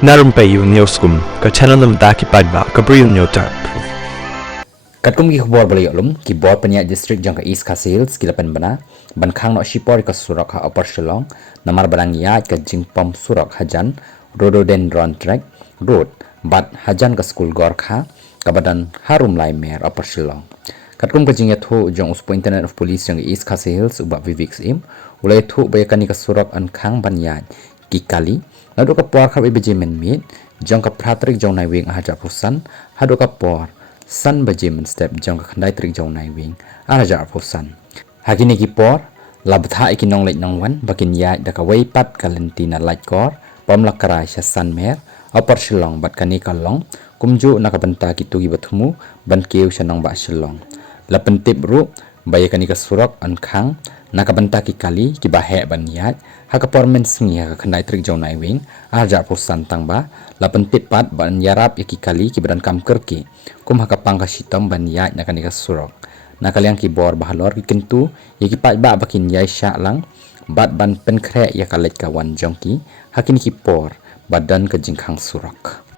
Na Rympei U Hynñiewtrep ka channel nabynta ki paidbah ka Bri U Hynñiewtrep. Katkum ki khubor bali olum ki bor peniak district jong ka East Khasi Hills ki lapen bana ban khang no shipor ka surok ha Upper Shillong namar barang ya ka jingpom surok hajan rhododendron track road bat hajan ka school gor kha kabadan harum lai mer Upper Shillong. Katkum ka jingya thu jong uspo internet of police jong East Khasi Hills uba vivix im ulai thu bayakani ka surok an khang ban ya ki kali nadu ka por kha beje men mit jong ka pratrik jong nai wing haja pusan hadu ka por san baje men step jong ka khandai trik jong nai wing haja pusan hakini ki por labtha ikinong lek nong wan bakin ya da ka wei pat kalentina like kor pom lakara sha san mer Upper Shillong bat kani kalong kumju nakabanta ki tugi bathumu ban keu shanong ba Shillong lapen tip ru bayakani ka surok an khang nakabanta ki kali ki bahe ban ya hakapor men sngi ha khandai trik jong nai wing arja pusan tang ba lapen tip pat ban yarap ki kali ki badan kam kerki kum hakapang ka shitom ban ya nakani ka surok nakaliang ki bor bahalor ki kentu ki pat ba bakin yai sha lang bat ban pen khre ya kalet ka wan jong ki hakini ki por badan ka jingkhang surok.